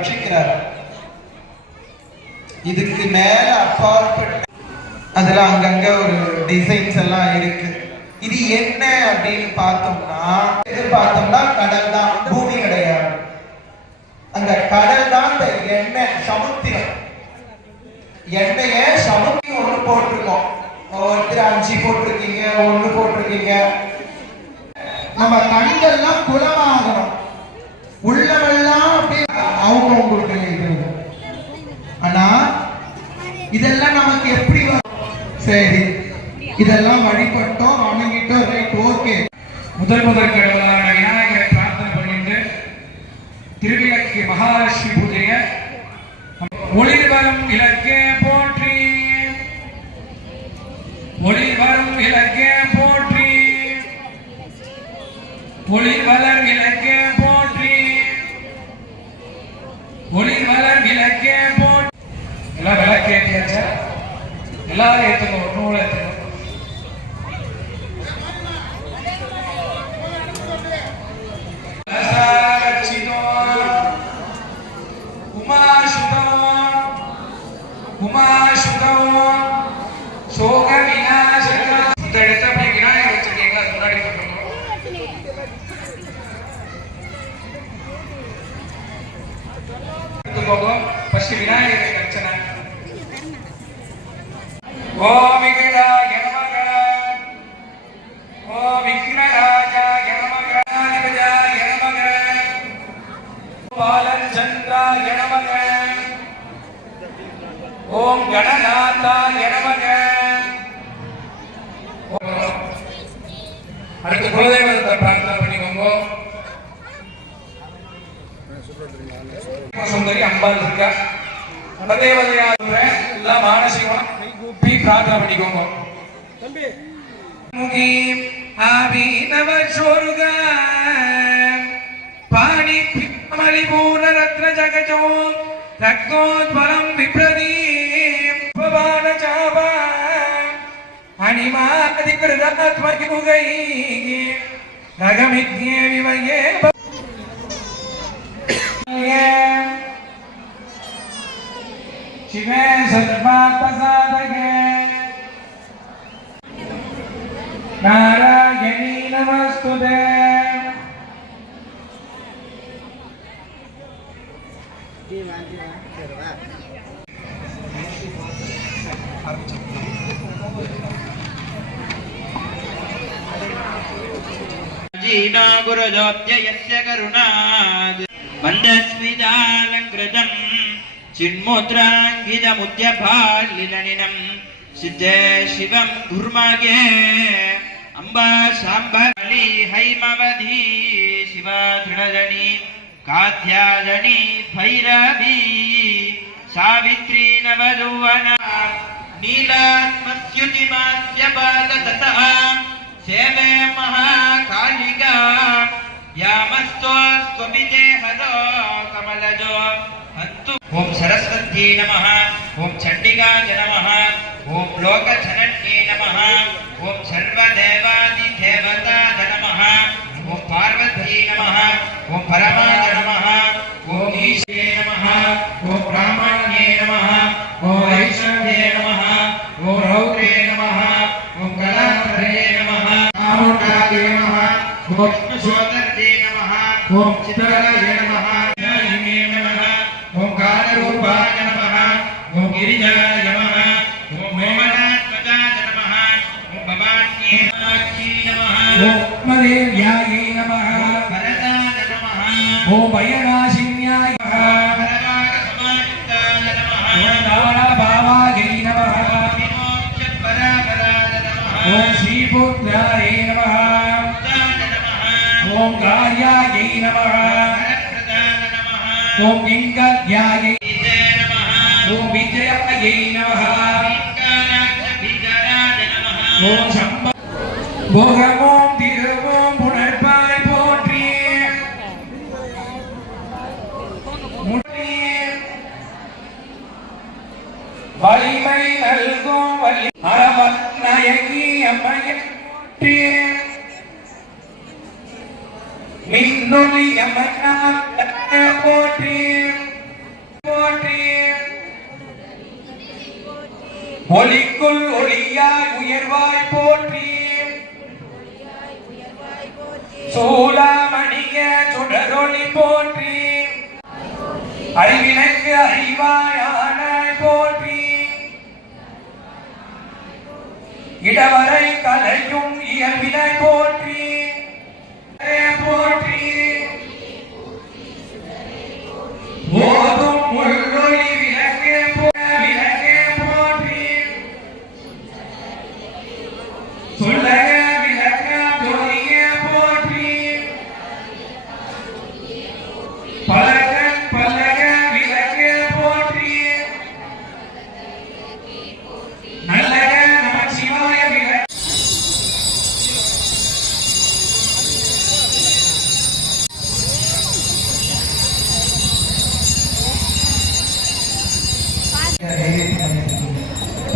ரட்சிக்கிறார். இதுக்கு மேல அப்பாற்பட்ட அதுல அங்கங்க ஒரு டிசைன்ஸ் எல்லாம் இருக்கு. இது என்ன அப்படின்னு பார்த்தோம்னா எது பார்த்தோம்னா கடல் தான் பூமி கிடையாது. அந்த கடல் தான் இந்த எண்ணெய் சமுத்திரம். எண்ணெய சமுத்தி ஒண்ணு போட்டிருக்கோம். ஒவ்வொருத்தர் அஞ்சு போட்டிருக்கீங்க ஒண்ணு போட்டிருக்கீங்க. நம்ம கண்கள்லாம் குளமா சரி. இதெல்லாம் வழிபட்டோம் வணங்கிட்டோம். Right okay. முதல் முதல் கடவுளான விநாயகரை பிரார்த்தனை பண்ணிட்டு திருவிளக்கு மகாலட்சுமி பூஜைய ஒளிவரும் இலக்கே போற்றி. ஒளிவரும் இலக்கே போற்றி. ஒளிவளர் இலக்கே போற்றி. ஒளிவளர் இலக்கே போற்றி. எல்லாம் விளக்கு எல்லாரும் ஏற்றுங்க ஒரு நூலை ஏற்றுங்க விநாயகர் அர்ச்சனை ஓம் விகடாய நமக ஓம் விக்னராஜாய நமக விநாயகாய நமக பாலச்சந்திராய நமக ஓம் கணநாதாய நமக அடுத்து குலதெய்வத்தை பிரார்த்தனை பண்ணிக்கோங்க சுந்தரி அம்பாள் இருக்கா குலதெய்வதையா எல்லாம் மானசீகம் கூப்பி பிரார்த்தனை பண்ணிக்கோங்க. முகீம் ஆபீனவ சோருக பாணி மலிபூர்ண ரத்ன ஜகஜோ ரக்தோத்பலம் விப்ரதீம். பவான சாபா அணிமாதிகிருதாத்மகிமுகை நகமித்யே శివే సర్వార్థ సాధకే నారాయణీ నమస్తుతే जीना गुरुजोऽप्ययस्य करुणात् मन्दस्मितालङ्कृतम् ಚಿನ್ಮೋತ್ರಾಂಗಿದಮುದ್ಯಪಾಲಿನನಿನಂ ಸಿದ್ಧೇ ಶಿವಂ ಕುರ್ಮಗೆ ಅಂಬಾ ಸಾಂಬಲಿ ಹೈಮವಧಿ ಶಿವ ತೃಣದಣಿ ಕಾಧ್ಯಾದಣಿ ಭೈರವಿ ಸಾವಿತ್ರಿ ನವದೌವನ ನೀಲಾತ್ಮಚ್ಯುತಿಮಾದ್ಯಪಾದ ತತಃ ಸೇವೆ ಮಹಾಕಾಳಿಗ ಯಾಮಸ್ತೋ ಸ್ವಪಿ ದೇಹದೋ ಕಮಲಜೋ ఓం సరస్వత్యై నమ ఓం చండికాయ నమ ఓం లోకచరణ్యై నమ ఓం సర్వదేవాది దేవతా నమ ఓం పార్వతీ నమ ఓం పరమాయ నమ ఓం ఈశ్వరే నమ ఓం బ్రాహ్మణ్యే నమ ఓం వైష్ణవే నమ ఓం రౌద్రే నమ ఓం కళాధరే నమ ఓం కాదే నమ ఓం సోదర్యే నమ ஓம் லிங்கத்யாயை ஓம் விஜயாயை நம ஓம் சம்ப போகமும் திகமும் புனர்பாய் போற்றி. வலிமை நல்கும் வலி. அறவன் நயங்கி அம்மையற்றி மின்னொளி அம்மன் போற்றி. போற்றி. ஒளிக்குள் ஒளியாய் உயர்வாய் போற்றி. சூளாமணிய சுடரொளி போற்றி. அறிவினைக்கு அறிவாயான போற்றி. இடவரை கலையும் இயல்பினை போற்றி.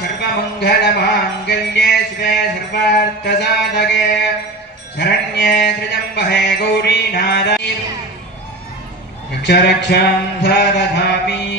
सर्वमङ्गलमाङ्गल्ये शिवे सर्वार्थसाधके शरण्ये त्रिजम्बहे गौरी नारायणी रक्ष रक्षां धरधामि